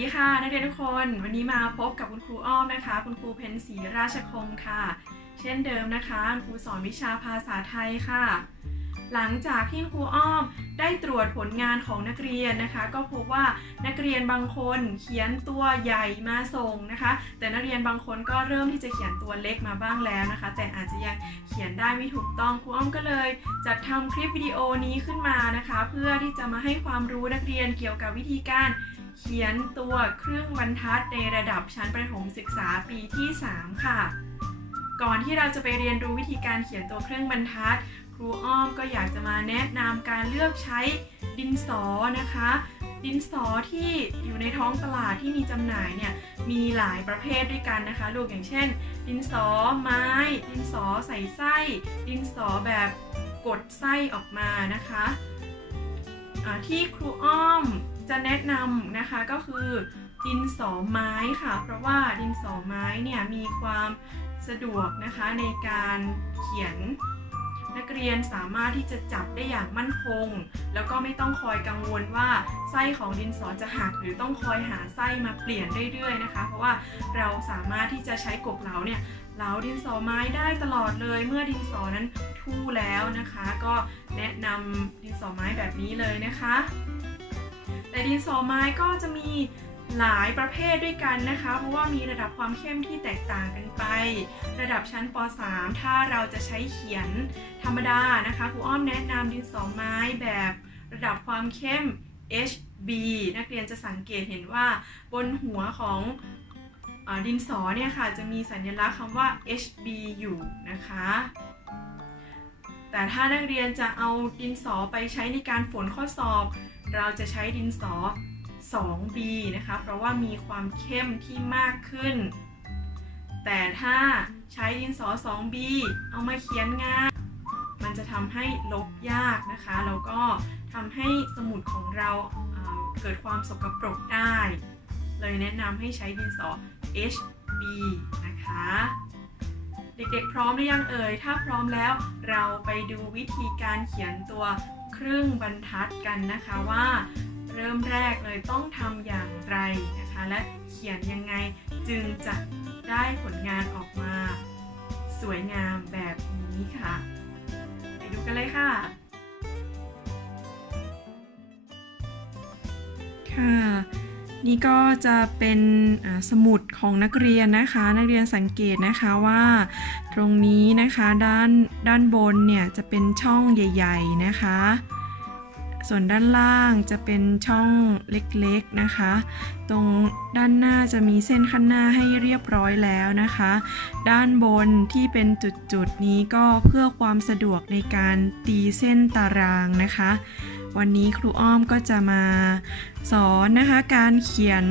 ดีค่ะ นักเรียนทุกคน วันนี้มาพบกับคุณครูอ้อมนะคะ คุณครูเพนศรีราชคงค่ะ เช่นเดิมนะคะคุณครูสอนวิชาภาษาไทยค่ะ หลังจากที่คุณครูอ้อมได้ตรวจผลงานของนักเรียนนะคะ ก็พบว่านักเรียนบางคนเขียนตัวใหญ่มาส่งนะคะ แต่นักเรียนบางคนก็เริ่มที่จะเขียนตัวเล็กมาบ้างแล้วนะคะ แต่อาจจะยังเขียนได้ไม่ถูกต้องครูอ้อมก็เลย จัดทำคลิปวิดีโอนี้ขึ้นมานะคะ เพื่อที่จะมาให้ความรู้นักเรียนเกี่ยวกับวิธีการ เขียนตัวเครื่องบรรทัดในระดับชั้นประถมศึกษาปีที่ 3 ค่ะ ก่อนที่เราจะไปเรียนรู้วิธีการเขียนตัวเครื่องบรรทัด ครูอ้อมก็อยากจะมาแนะนำการเลือกใช้ดินสอนะคะ ดินสอที่อยู่ในท้องตลาดที่มีจำหน่ายเนี่ยมีหลายประเภทด้วยกันนะคะลูกอย่างเช่น ดินสอไม้ ดินสอใส่ไส้ ดินสอแบบกดไส้ออกมานะคะอ่าที่ครูอ้อม จะแนะนำนะคะก็คือดินสอไม้ค่ะ เพราะว่าดินสอไม้เนี่ยมีความสะดวกนะคะในการเขียนนักเรียนสามารถที่จะจับได้อย่างมั่นคง แล้วก็ไม่ต้องคอยกังวลว่าไส้ของดินสอจะหักหรือต้องคอยหาไส้มาเปลี่ยนเรื่อยๆนะคะ เพราะว่าเราสามารถที่จะใช้กบเหลาเนี่ยเหลาดินสอไม้ได้ตลอดเลย เมื่อดินสอนั้นทู่แล้วนะคะ ก็แนะนำดินสอไม้แบบนี้เลยนะคะ แต่ดินสอไม้ก็จะมีหลายประเภทด้วยกันนะคะ เพราะว่ามีระดับความเข้มที่แตกต่างกันไป ระดับชั้นป .3 ถ้าเราจะใช้เขียนธรรมดานะคะครูอ้อมแนะนำดินสอไม้แบบระดับความเข้ม HB นักเรียนจะสังเกตเห็นว่าบนหัวของอดินสอเนี่ยค่ะจะมีสัญลักษณ์คำว่า HB อยู่นะคะ แต่ถ้านักเรียนจะเอาดินสอไปใช้ในการฝนข้อสอบ เราจะใช้ดินสอ 2B นะคะ เพราะว่ามีความเข้มที่มากขึ้น แต่ถ้าใช้ดินสอ 2B เอามาเขียนงาน มันจะทำให้ลบยากนะคะ แล้วก็ทำให้สมุดของเราเอ่อเกิดความสกปรกได้ เลยแนะนำให้ใช้ดินสอ HB นะคะ เด็กๆพร้อมหรือยังเอ่ย ถ้าพร้อมแล้วเราไปดูวิธีการเขียนตัว รึ่งบรรทัดกันนะคะว่า เริ่มแรกเลยต้องทำอย่างไรนะคะ และเขียนยังไงจึงจะได้ผลงานออกมา สวยงามแบบนี้ค่ะ ไปดูกันเลยค่ะ ค่ะ นี่ก็จะเป็นสมุดของนักเรียนนะคะ นักเรียนสังเกตนะคะว่า ตรงนี้นะคะด้านด้านบนเนี่ยจะเป็นช่องใหญ่ ๆนะคะ ส่วนด้านล่างจะเป็นช่องเล็กๆนะคะ ตรงด้านหน้าจะมีเส้นขั้นหน้าให้เรียบร้อยแล้วนะคะ ด้านบนที่เป็นจุดๆนี้ก็เพื่อความสะดวกในการตีเส้นตารางนะคะ วันนี้ครูอ้อมก็จะมาสอนนะคะการเขียน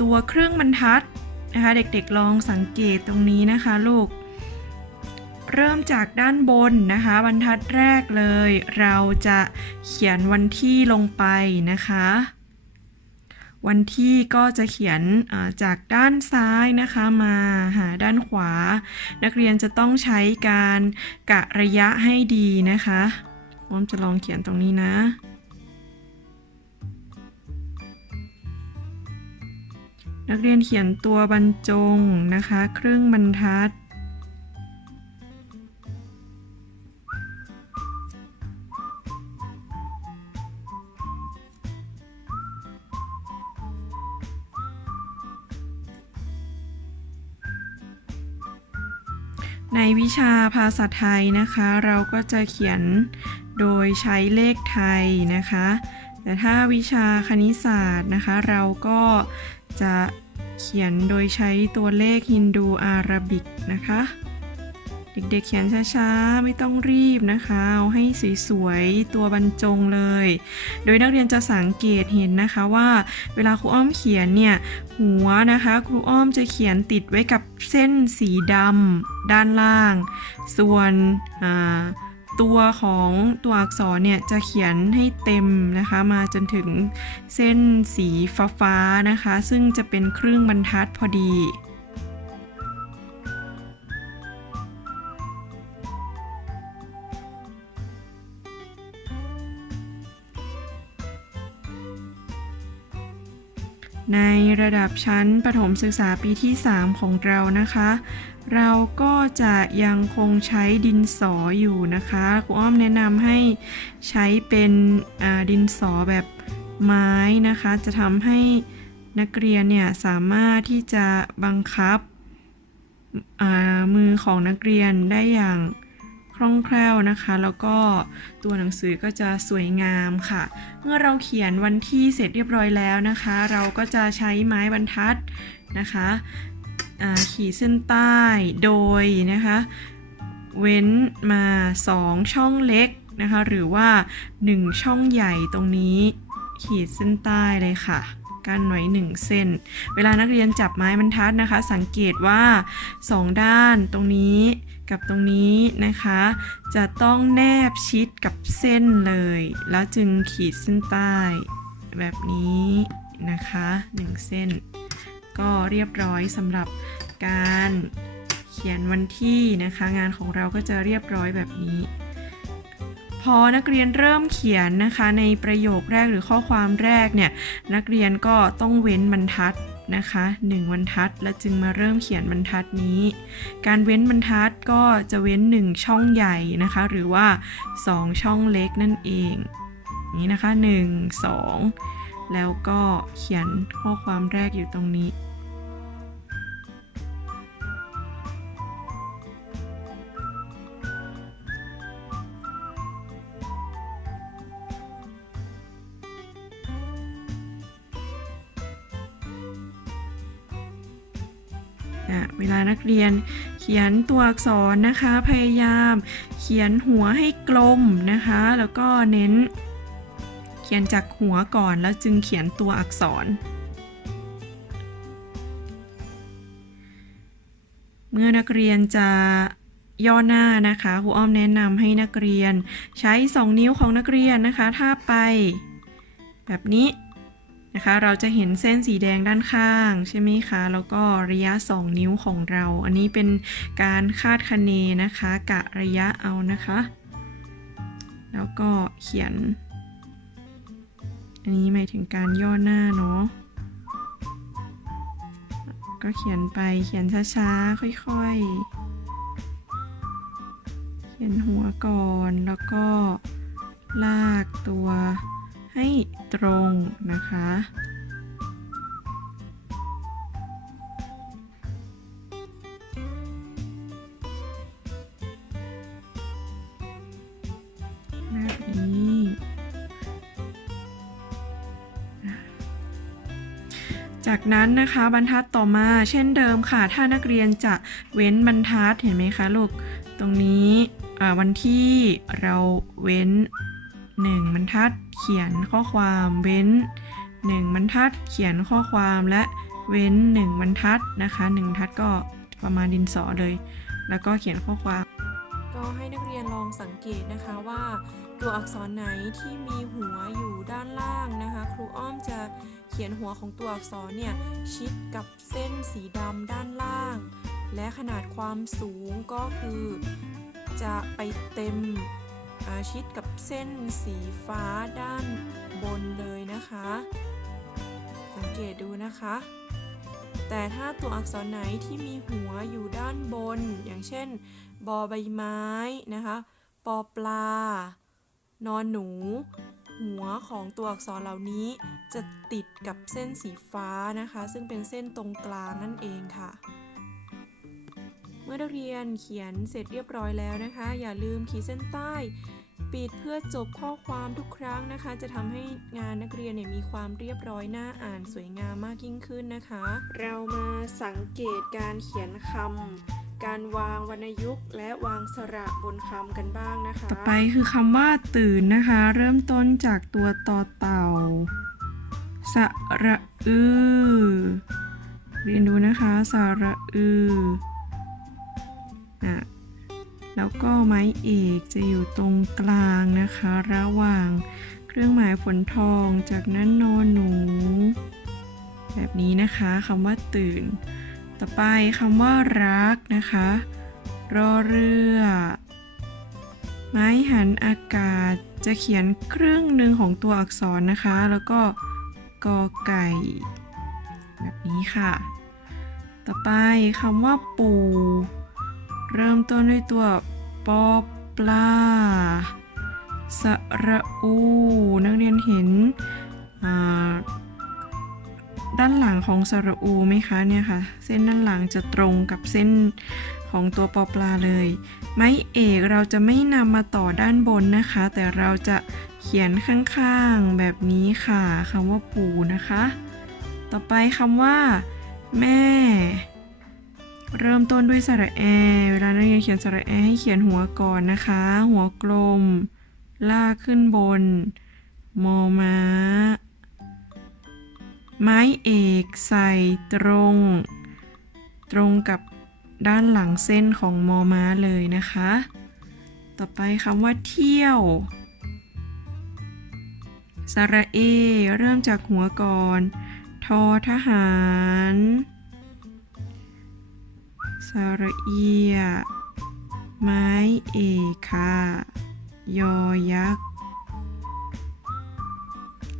ตัวเครื่องบรรทัดนะคะเด็กๆลองสังเกตตรงนี้นะคะลูก เริ่มจากด้านบนนะคะบรรทัดแรกเลย เราจะเขียนวันที่ลงไปนะคะ วันที่ก็จะเขียนจากด้านซ้ายนะคะมาหาด้านขวา นักเรียนจะต้องใช้การกะระยะให้ดีนะคะ อ้อมจะลองเขียนตรงนี้นะ นักเรียนเขียนตัวบรรจงนะคะ ครึ่งบรรทัด ในวิชาภาษาไทยนะคะ เราก็จะเขียน โดยใช้เลขไทยนะคะ แต่ถ้าวิชาคณิตศาสตร์นะคะ เราก็จะเขียนโดยใช้ตัวเลขฮินดูอาราบิกนะคะ เด็กๆเขียนช้าๆ ไม่ต้องรีบนะคะ เอาให้สวยๆ ตัวบรรจงเลย โดยนักเรียนจะสังเกตเห็นนะคะว่า เวลาครูอ้อมเขียนเนี่ย หัวนะคะ ครูอ้อมจะเขียนติดไว้กับเส้นสีดำด้านล่าง ส่วนอ่า ตัวของตัวอักษรเนี่ยจะเขียนให้เต็มนะคะ มาจนถึงเส้นสีฟ้าๆนะคะ ซึ่งจะเป็นครึ่งบรรทัดพอดี ในระดับชั้นประถมศึกษาปีที่ 3 ของเรานะคะ เราก็จะยังคงใช้ดินสออยู่นะคะครูอ้อมแนะนำให้ใช้เป็นดินสอแบบไม้นะคะ จะทำให้นักเรียนเนี่ยสามารถที่จะบังคับมือของนักเรียนได้อย่าง คล่องแคล่วนะคะ แล้วก็ตัวหนังสือก็จะสวยงามค่ะ เมื่อเราเขียนวันที่เสร็จเรียบร้อยแล้วนะคะ เราก็จะใช้ไม้บรรทัดนะคะขีดเส้นใต้โดยนะคะ เว้นมา 2 ช่องเล็กนะคะ หรือว่า 1 ช่องใหญ่ตรงนี้ขีดเส้นใต้เลยค่ะ กั้นไว้ 1 เส้น เวลานักเรียนจับไม้บรรทัดนะคะ สังเกตว่า 2 ด้านตรงนี้กับตรงนี้นะคะ จะต้องแนบชิดกับเส้นเลย แล้วจึงขีดเส้นใต้ แบบนี้นะคะ 1 เส้น ก็เรียบร้อยสำหรับการเขียนวันที่นะคะ งานของเราก็จะเรียบร้อยแบบนี้ พอนักเรียนเริ่มเขียนนะคะ ในประโยคแรกหรือข้อความแรกเนี่ยนักเรียนก็ต้องเว้นบรรทัดนะคะ1บรรทัดแล้วจึงมาเริ่มเขียนบรรทัดนี้ การเว้นบรรทัดก็จะเว้น 1 ช่องใหญ่นะคะ หรือว่า 2 ช่องเล็กนั่นเองนี้นะคะ 1 2 แล้วก็เขียนข้อความแรกอยู่ตรงนี้ อะเวลานักเรียนเขียนตัวอักษรนะคะ พยายามเขียนหัวให้กลมนะคะ แล้วก็เน้น เขียนจากหัวก่อนแล้วจึงเขียนตัวอักษร เมื่อนักเรียนจะย่อหน้านะคะครูอ้อมแนะนำให้นักเรียน ใช้ 2 นิ้วของนักเรียนนะคะถ้าไป แบบนี้ นะคะ เราจะเห็นเส้นสีแดงด้านข้างใช่ไหมคะ แล้วก็ระยะ 2 นิ้วของเรา อันนี้เป็นการคาดคะเนนะคะ กะระยะเอานะคะ แล้วก็เขียน อันนี้หมายถึงการย่อหน้าเนาะ ก็เขียนไปเขียนช้าๆ ค่อยๆ เขียนหัวก่อนแล้วก็ลากตัว ให้ตรงนะคะ แบบนี้จากนั้นนะคะบรรทัดต่อมาเช่นเดิมค่ะ ถ้านักเรียนจะเว้นบรรทัดเห็นไหมคะลูก ตรงนี้วันที่เราเว้น 1 บรรทัด ขียนข้อความเว้น 1 บรรทัด เขียนข้อความและเว้น 1 บรรทัดนะคะ1บรรทัดก็ประมาณดินสอเลย แล้วก็เขียนข้อความ ก็ให้นักเรียนลองสังเกตนะคะว่าตัวอักษรไหนที่มีหัวอยู่ด้านล่างนะคะ ครูอ้อมจะเขียนหัวของตัวอักษรเนี่ยชิดกับเส้นสีดำด้านล่าง และขนาดความสูงก็คือจะไปเต็ม ชิดกับเส้นสีฟ้าด้านบนเลยนะคะ สังเกตดูนะคะ แต่ถ้าตัวอักษรไหนที่มีหัวอยู่ด้านบน อย่างเช่น บอใบไม้นะคะ ปอปลา นอนหนู หัวของตัวอักษรเหล่านี้จะติดกับเส้นสีฟ้านะคะ ซึ่งเป็นเส้นตรงกลางนั่นเองค่ะ มื่อนักเรียนเขียนเสร็จเรียบร้อยแล้วนะคะ อย่าลืมขีดเส้นใต้ ปิดเพื่อจบข้อความทุกครั้งนะคะ จะทำให้งานนักเรียนเนี่ยมีความเรียบร้อยน่าอ่านสวยงามมากยิ่งขึ้นนะคะ เรามาสังเกตการเขียนคำการวางวรรณยุกต์ และวางสระบนคำกันบ้างนะคะ ต่อไปคือคำว่าตื่นนะคะ เริ่มต้นจากตัวต่อเต่าสระอือเรียนดูนะคะ สระอือ อะแล้วก็ไม้เอกจะอยู่ตรงกลางนะคะ ระหว่างเครื่องหมายฝนทองจากนั้นนอนหนู แบบนี้นะคะคำว่าตื่น ต่อไปคำว่ารักนะคะ รอเรือ ไม้หันอากาศจะเขียนครึ่งหนึ่งของตัวอักษรนะคะ แล้วก็กอไก่ แบบนี้ค่ะ ต่อไปคำว่าปู เริ่มต้นด้วยตัวปอปลา สระอู นักเรียนเห็นด้านหลังของสระอูไหมคะเนี่ยค่ะ เส้นด้านหลังจะตรงกับเส้นของตัวปอปลาเลย ไม้เอกเราจะไม่นำมาต่อด้านบนนะคะ แต่เราจะเขียนข้างๆแบบนี้ค่ะคำว่าปูนะคะ ต่อไปคำว่า แม่ เริ่มต้นด้วยสระแอ เวลานักเรียนเขียนสระแอให้เขียนหัวก่อนนะคะ หัวกลม ลากขึ้นบน มอม้า ไม้เอกใส่ตรง ตรงกับด้านหลังเส้นของมอม้าเลยนะคะ ต่อไปคำว่าเที่ยว สระเอ เริ่มจากหัวก่อน ทอทหาร สระเอีย ไม้เอกค่ะยอยักษ์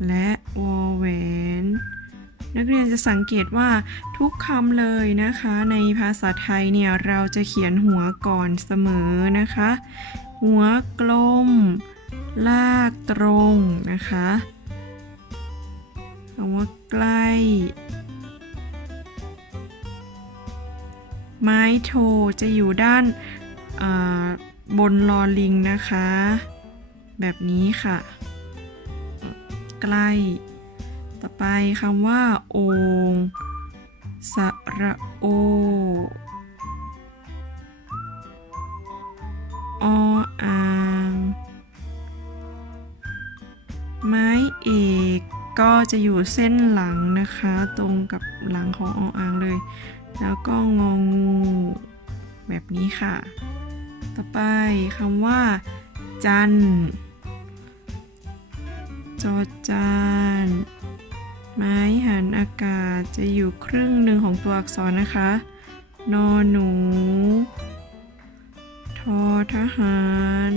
และวอแหวนนักเรียนจะสังเกตว่าทุกคำเลยนะคะ ในภาษาไทยเนี่ยเราจะเขียนหัวก่อนเสมอนะคะ หัวกลม ลากตรงนะคะคำว่าใกล้ ไม้โทจะอยู่ด้านาบนลอลิงนะคะ แบบนี้ค่ะ ใกล้ ต่อไปคำว่า โอง สระโออ ก็จะอยู่เส้นหลังนะคะ ตรงกับหลังของออ่างเลย แล้วก็งองูแบบนี้ค่ะ ต่อไปคำว่า จันจอจานไม้หันอากาศจะอยู่ครึ่งหนึ่งของตัวอักษรนะคะ นอหนู ทอทหาร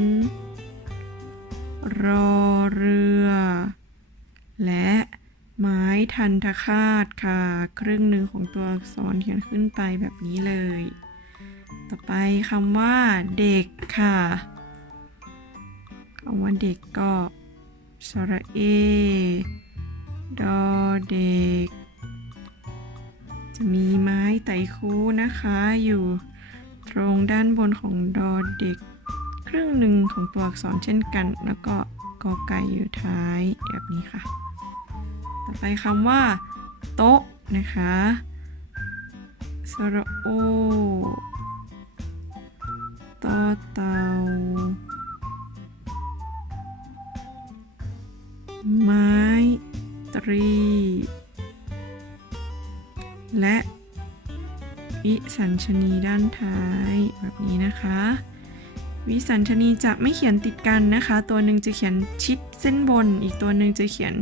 รอเรือ และไม้ทันทคาตค่ะ ครึ่งหนึ่งของตัวอักษรเขียนขึ้นไปแบบนี้เลย ต่อไปคำว่า เด็กค่ะคำว่าเด็กก็สระเอ ดอเด็ก จะมีไม้ไต่คูนะคะ อยู่ตรงด้านบนของดอเด็ก ครึ่งหนึ่งของตัวอักษรเช่นกัน แล้วก็กอไก่อยู่ท้ายแบบนี้ค่ะ อไปคำว่า โต๊ะ นะคะสระโอต่อเตาไม้ตรี และวิสัญชนีด้านท้ายแบบนี้นะคะ วิสัญชนีจะไม่เขียนติดกันนะคะ ตัวหนึ่งจะเขียนชิด เส้นบนอีกตัวหนึ่งจะเขียน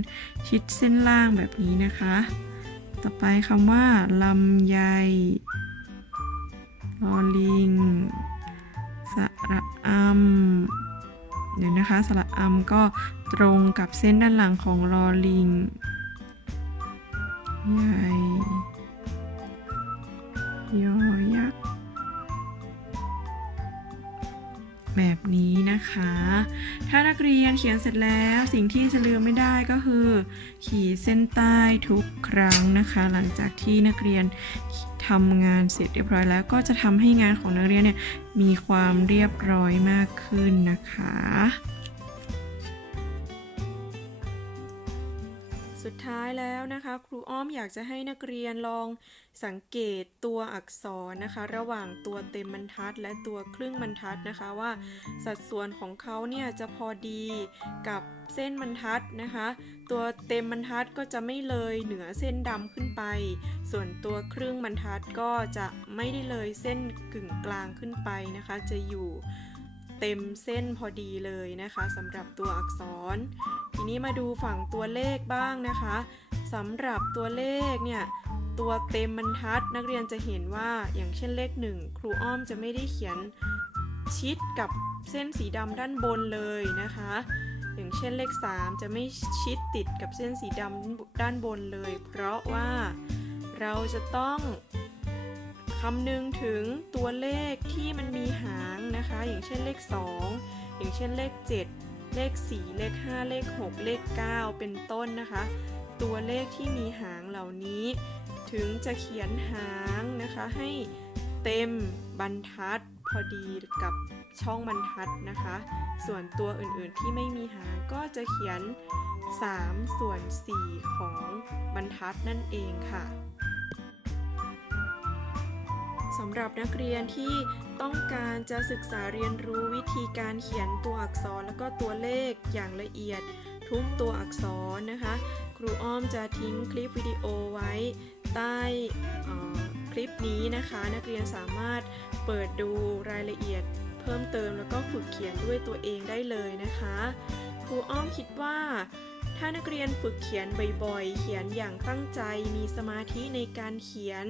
ชิดเส้นล่างแบบนี้นะคะ ต่อไปคำว่าลำไยลอลิง สระอำเดี๋ยวนะคะ สระอำก็ตรงกับเส้นด้านหลังของลอลิง เขียนเสร็จแล้วสิ่งที่จะลืมไม่ได้ก็คือ ขีดเส้นใต้ทุกครั้งนะคะ หลังจากที่นักเรียนทำงานเสร็จเรียบร้อยแล้วก็จะทำให้งานของนักเรียนเนี่ยมีความเรียบร้อยมากขึ้นนะคะ ท้ายแล้วนะคะครูอ้อมอยากจะให้นักเรียนลองสังเกตตัวอักษรนะคะ ระหว่างตัวเต็มบรรทัด และตัวครึ่งบรรทัดนะคะว่า สัดส่วนของเขาเนี่ยจะพอดีกับเส้นบรรทัดนะคะ ตัวเต็มบรรทัดก็จะไม่เลยเหนือเส้นดำขึ้นไป ส่วนตัวครึ่งบรรทัดก็จะไม่ได้เลยเส้นกึ่งกลางขึ้นไปนะคะ จะอยู่ เต็มเส้นพอดีเลยนะคะสำหรับตัวอักษร ทีนี้มาดูฝั่งตัวเลขบ้างนะคะสำหรับตัวเลขเนี่ยตัวเต็มบรรทัดนักเรียนจะเห็นว่าอย่างเช่นเลข 1 ครูอ้อมจะไม่ได้เขียนชิดกับเส้นสีดำด้านบนเลยนะคะ อย่างเช่นเลข 3 จะไม่ชิดติดกับเส้นสีดำด้านบนเลย เพราะว่าเราจะต้อง คำนึงถึงตัวเลขที่มันมีหางนะคะ อย่างเช่นเลข 2 อย่างเช่นเลข 7 เลข 4 เลข 5 เลข 6 เลข 9 เป็นต้นนะคะ ตัวเลขที่มีหางเหล่านี้ ถึงจะเขียนหางนะคะให้เต็มบรรทัดพอดีกับช่องบรรทัดนะคะ ส่วนตัวอื่นๆที่ไม่มีหางก็จะเขียน3ส่วน4ของบรรทัดนั่นเองค่ะ สำหรับนักเรียนที่ต้องการจะศึกษาเรียนรู้วิธีการเขียนตัวอักษรแล้วก็ตัวเลขอย่างละเอียด ทุกตัวอักษรนะคะ ครูอ้อมจะทิ้งคลิปวิดีโอไว้ใต้คลิปนี้นะคะ นักเรียนสามารถเปิดดูรายละเอียด เพิ่มเติมแล้วก็ฝึกเขียนด้วยตัวเองได้เลยนะคะ ครูอ้อมคิดว่าถ้านักเรียนฝึกเขียนบ่อยๆ เขียนอย่างตั้งใจ มีสมาธิในการเขียน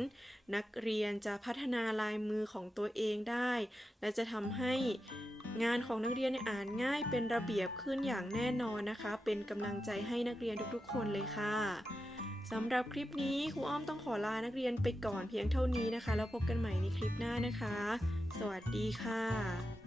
นักเรียนจะพัฒนาลายมือของตัวเองได้ และจะทำให้งานของนักเรียนเนี่ยอ่านง่ายเป็นระเบียบขึ้นอย่างแน่นอนนะคะ เป็นกำลังใจให้นักเรียนทุกๆ คนเลยค่ะสำหรับคลิปนี้ครูอ้อมต้องขอลานักเรียนไปก่อนเพียงเท่านี้นะคะ แล้วพบกันใหม่ในคลิปหน้านะคะ สวัสดีค่ะ